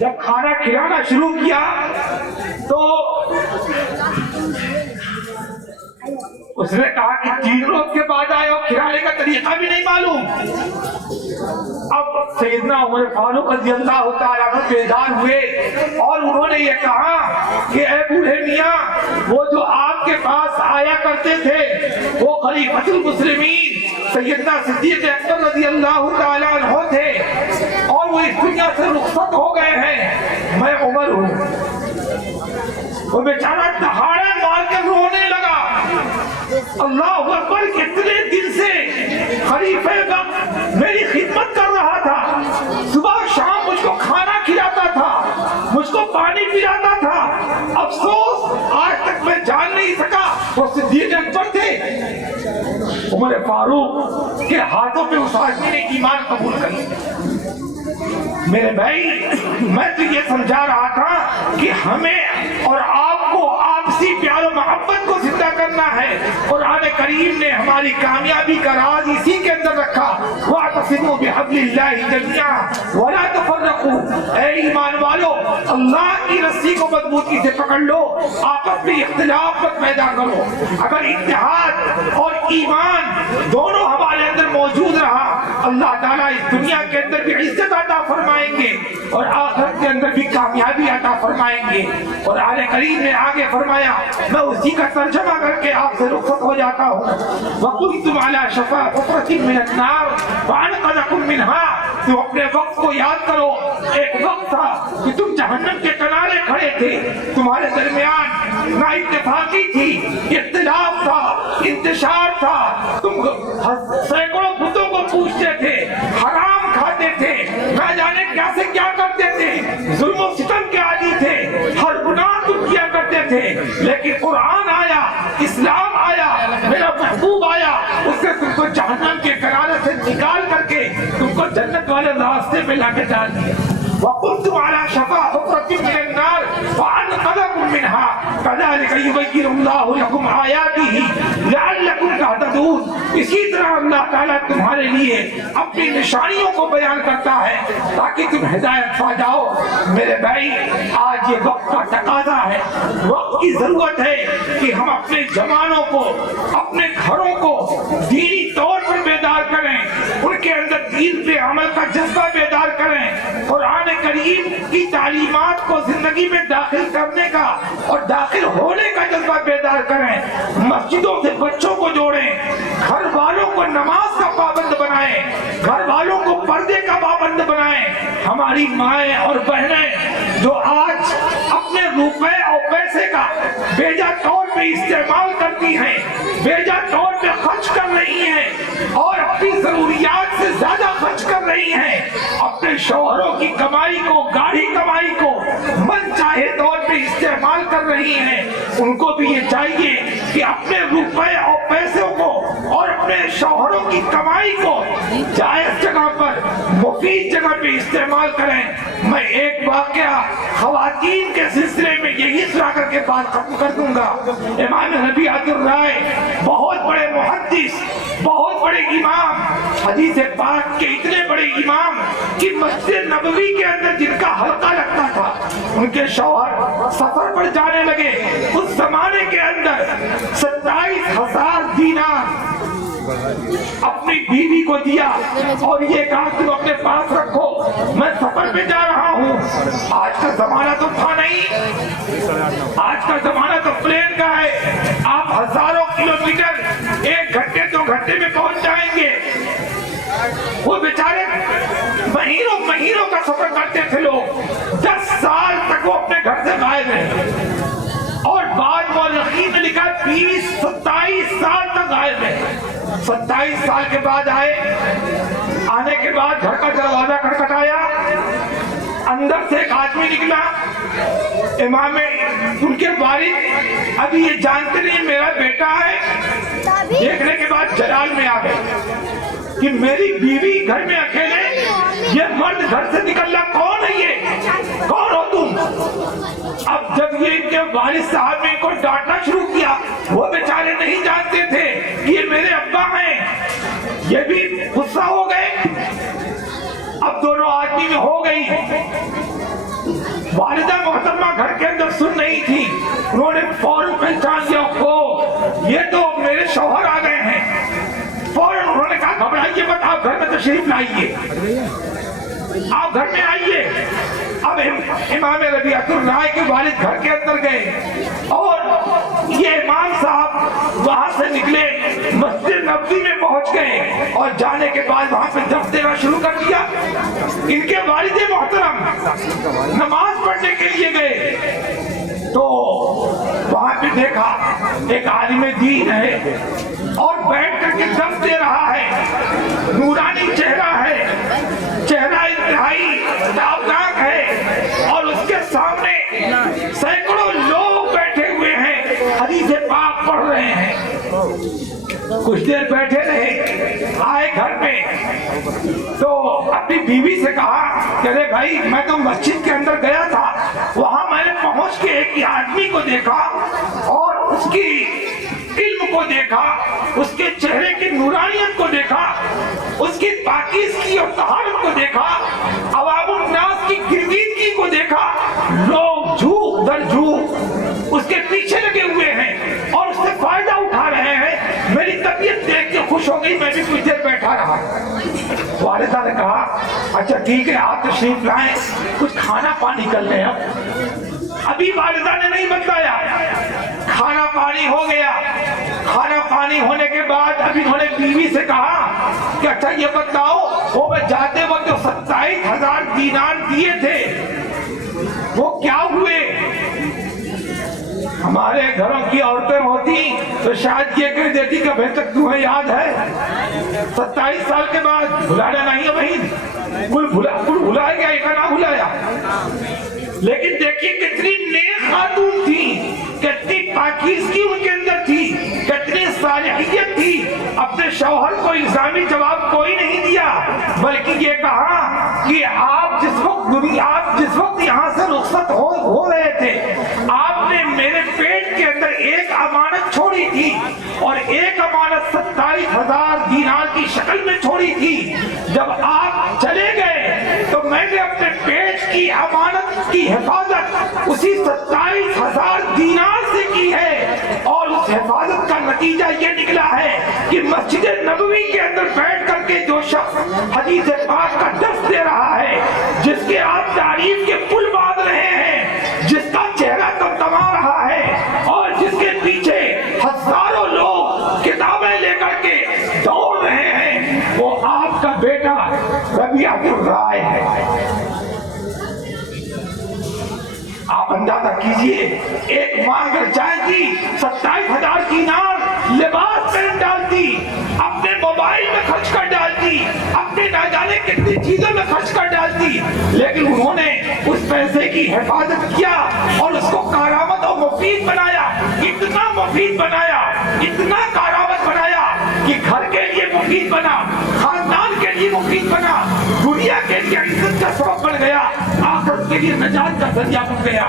جب کھانا کھلانا شروع کیا تو اس نے کہا کہ 3 روز کے بعد آئے اور کھلانے کا طریقہ بھی نہیں معلوم۔ اب سیدنا عمر فاروق رضی اللہ تعالیٰ عنہ بیدار ہوئے اور انہوں نے یہ کہا کہ اے بوڑھے میاں، وہ جو آپ کے پاس آیا کرتے تھے وہ خلیفۃ المسلمین سیدنا صدیق اکبر رضی اللہ تعالیٰ عنہ تھے اور وہ اس دنیا سے رخصت ہو گئے ہیں، میں عمر ہوں۔ وہ بیچارہ دہاڑے مار کے رونے لگا۔ اللہ اکبر، کتنے دن سے خلیفہ وقت میری خدمت کر رہا تھا، صبح شام مجھ کو کھانا کھلاتا تھا، مجھ کو پانی پلاتا تھا، افسوس آج تک میں جان نہیں سکا وہ صدیق اکبر تھے۔ عمر فاروق کے ہاتھوں پہ اس آدمی نے ایمان قبول کر لیا۔ میرے بھائی، میں تو یہ سمجھا رہا تھا کہ ہمیں اور آپ کو آپسی پیار و محبت کو زندہ کرنا ہے۔ قرآن کریم نے ہماری کامیابی کا راز اسی کے اندر رکھا، وَاعْتَصِمُوا بِحَبْلِ اللَّهِ جَمِيعًا وَلَا تَفَرَّقُوا۔ اے ایمان والو، اللہ کی رسی کو مضبوطی سے پکڑ لو، آپس میں اختلاف مت پیدا کرو۔ اگر اتحاد اور ایمان دونوں ہمارے اندر موجود رہا، اللہ تعالیٰ اس دنیا کے اندر بھی عزت عطا فرمائیں گے اور آخرت کے اندر بھی کامیابی عطا فرمائیں گے۔ اور قرآن کریم نے آگے فرمایا، میں اسی کا ترجمہ کر کے آپ سے رخصت ہو جاتا ہوں، وَكُنْتُمْ عَلَى شَفَا حُفْرَةٍ مِّنَ النَّارِ فَأَنْقَذَكُم مِّنْهَا۔ تم اپنے وقت کو یاد کرو، ایک وقت تھا کہ تم جہنم کے کنارے کھڑے تھے، تمہارے درمیان نا اتفاقی تھی، اختلاف تھا، انتشار تھا، تم سینکڑوں بتوں کو پوچھتے تھے، حرام کھاتے تھے، نہ جانے کیسے کیا کرتے تھے، ظلم و ستم کے عادی تھے، ہر گناہ تم کیا کرتے تھے۔ لیکن قرآن آیا، اسلام آیا، میرا محبوب آیا، اس نے تم کو جہنم کے کنارے سے نکال کر کے تم کو جنت والے راستے پہ لا کے ڈال دیا۔ وَكُنْتُمْ عَلَى شَفَا حُفْرَةٍ مِّنَ النَّارِ فَأَنْقَذَكُم مِّنْهَا كَذَلِكَ يُبَيِّنُ اللَّهُ لَكُمْ آيَاتِهِ لَعَلَّكُمْ تَهْتَدُونَ۔ اسی طرح اللہ تعالیٰ تمہارے لیے اپنی نشانیوں کو بیان کرتا ہے تاکہ تم ہدایت پا جاؤ۔ میرے بھائی، آج یہ وقت کا تقاضا ہے، وقت کی ضرورت ہے کہ ہم اپنے جوانوں کو، اپنے گھروں کو دینی طور پر بیدار کریں، ان کے اندر دین پہ عمل کا جذبہ بیدار کریں، قرآن کریم کی تعلیمات کو زندگی میں داخل کرنے کا اور داخل ہونے کا جذبہ بیدار کریں، مسجدوں سے بچوں کو جوڑیں، گھر والوں کو نماز کا پابند بنائیں، گھر والوں کو پردے کا پابند بنائیں۔ ہماری مائیں اور بہنیں جو آج اپنے روپے اور پیسے کا بیجا طور پہ استعمال کرتی ہیں، بیجا طور پہ خرچ کر رہی ہیں اور اپنی ضروریات سے زیادہ خرچ کر رہی ہیں، اپنے شوہروں کی کمائی کو، گاڑی کمائی کو من چاہے طور پہ استعمال کر رہی ہیں، ان کو بھی یہ چاہیے کہ اپنے روپے اور پیسوں کو اور اپنے شوہروں کی کمائی کو جائز جگہ پر، مفید جگہ پہ استعمال کریں۔ میں ایک واقعہ خواتین کے سلسلے میں یہی سنا کر کے بات ختم کر دوں گا۔ امام ربیعۃ الرائے، بہت بڑے محدث، بہت بڑے امام، حدیث پاک کے اتنے بڑے امام کہ مسجد نبوی کے اندر جن کا حلقہ لگتا تھا، ان کے شوہر سفر پر جانے لگے۔ اس زمانے کے اندر 27,000 دینار اپنی بیوی کو دیا اور یہ کہا تم اپنے پاس رکھو، میں سفر پہ جا رہا ہوں۔ آج کا زمانہ تو تھا نہیں، آج کا زمانہ تو پلین کا ہے، آپ ہزاروں کلومیٹر 1 گھنٹے 2 گھنٹے میں پہنچ جائیں گے۔ وہ بیچارے مہینوں کا سفر کرتے تھے لوگ، 10 سال تک وہ اپنے گھر سے غائب ہیں، اور بعد مورخین نے لکھا 27 سال تک غائب ہے۔ 27 سال کے بعد آنے کے بعد گھر کا دروازہ کھٹکھٹایا، اندر سے ایک آدمی نکلا۔ امام ان کے والد ابھی یہ جانتے نہیں میرا بیٹا ہے، دیکھنے کے بعد جلال میں آ گئے کہ میری بیوی گھر میں اکیلے، یہ مرد گھر سے نکلنا، کون ہے یہ، کون ہو تم؟ اب جب یہ ان کے والد صاحب نے ان کو ڈانٹنا شروع کیا، وہ بیچارے نہیں جانتے تھے کہ یہ میرے ابا ہیں، یہ بھی غصہ ہو گئے۔ اب دونوں آدمی میں ہو گئی، والدہ محترمہ گھر کے اندر سن رہی تھی، انہوں نے فوراً پہچان لیا، او یہ تو میرے شوہر آ گئے ہیں۔ فوراً انہوں نے کہا گھبرائیے مت، آپ گھر میں تشریف لائیے، آپ گھر میں آئیے۔ اب امام ربیعۃ الرائے کے والد گھر کے اندر گئے اور یہ امام صاحب وہاں سے نکلے، مسجد نبوی میں پہنچ گئے اور جانے کے بعد وہاں پہ درس دینا شروع کر دیا۔ ان کے والد محترم نماز پڑھنے کے لیے گئے تو وہاں پہ دیکھا ایک عالم دین ہے اور بیٹھ کر کے درس دے رہا ہے، نورانی چہرہ ہے، چہرہ انتہائی تابناک ہے، اور اس کے سامنے سینکڑوں لوگ بیٹھے ہوئے ہیں، حدیث پاک پڑھ رہے ہیں۔ کچھ دیر بیٹھے رہے، آئے گھر پہ تو اپنی بیوی سے کہا کہ ارے بھائی میں تو مسجد کے اندر گیا تھا، وہاں میں نے پہنچ کے ایک آدمی کو دیکھا اور اس کی علم کو دیکھا، اس کے چہرے کی نورانیت کو دیکھا، اس کی پاکیزگی اور طہارت کو دیکھا، عوام الناس کی گردیدگی کو دیکھا، لوگ جھوک در جھوک اس کے پیچھے لگے ہوئے ہیں اور اس سے فائدہ اٹھا رہے ہیں۔ میری طبیعت دیکھ کے خوش ہو گئی، میں بھی کچھ دیر بیٹھا رہا۔ والدہ نے کہا اچھا ٹھیک ہے آپ تشریف لائیں، کچھ کھانا پانی کر لیں۔ ابھی والدہ نے نہیں بتایا، کھانا پانی ہو گیا۔ کھانا پانی ہونے کے بعد ابھی انہوں نے بیوی سے کہا کہ اچھا یہ بتاؤ وہ میں جاتے وقت جو 27,000 دینار دیے تھے وہ کیا ہوئے؟ ہمارے گھروں کی عورتیں ہوتی تو شاید یہ کہہ دیتی کہ ابھی تک تمہیں یاد ہے 27 سال کے بعد بھلانا نہیں ہے بہن، کل بھلا گیا ایک نہ بھلایا۔ لیکن دیکھیے کتنی نیک خاتون تھی، کتنی پاکیزگی ان کے اندر تھی، کتنی صالحیت تھی۔ اپنے شوہر کو الزامی جواب کوئی نہیں دیا، بلکہ یہ کہا کہ آپ جس وقت یہاں سے رخصت ہو رہے تھے آپ نے میرے پیٹ کے اندر ایک امانت چھوڑی تھی اور ایک امانت 27,000 دینار کی شکل میں چھوڑی تھی۔ جب آپ چلے گئے تو میں نے اپنے پیٹ کی امانت کی حفاظت اسی 27,000 دینار سے کی ہے، اور اس حفاظت کا نتیجہ یہ نکلا ہے کہ مسجد نبوی کے اندر بیٹھ کر کے جو شخص حدیث پاک کا درس دے رہا ہے، جس کے آپ تعریف کے پل باندھ رہے ہیں، جس کا چہرہ تمتما رہا ہے اور جس کے پیچھے ہزاروں لوگ کتابیں لے کر کے دوڑ رہے ہیں، وہ آپ کا بیٹا ربیعۃ الرائے ہے۔ آپ اندازہ کیجئے ایک ماں اگر چاہتی 27,000 دینار لباس پہن ڈالتی، اپنے موبائل میں خرچ کر ڈالتی، اپنے نہ جانے کتنی چیزوں میں خرچ کر ڈالتی، لیکن انہوں نے اس پیسے کی حفاظت کیا اور اس کو کارآمد اور مفید بنایا، اتنا مفید بنایا، اتنا کارآمد بنایا کہ گھر کے لیے مفید بنا، خاندان کے لیے مفید بنا، دنیا کے لیے عزت کا سبب بن گیا، آخرت کے لیے نجات کا ذریعہ بن گیا۔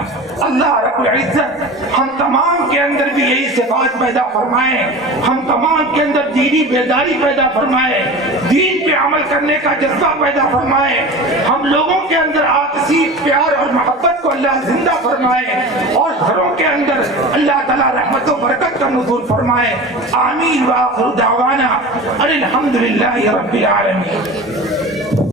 اللہ رب العزت ہم تمام کے اندر بھی یہی صفات پیدا فرمائے، ہم تمام کے اندر دینی بیداری پیدا فرمائے، دین پہ عمل کرنے کا جذبہ پیدا فرمائے، ہم لوگوں کے اندر آپسی پیار اور محبت کو اللہ زندہ فرمائے، اور گھروں کے اندر اللہ تعالی رحمت و برکت کا نزول فرمائے۔ آمین وآخر دعوانا ان الحمدللہ رب العالمین۔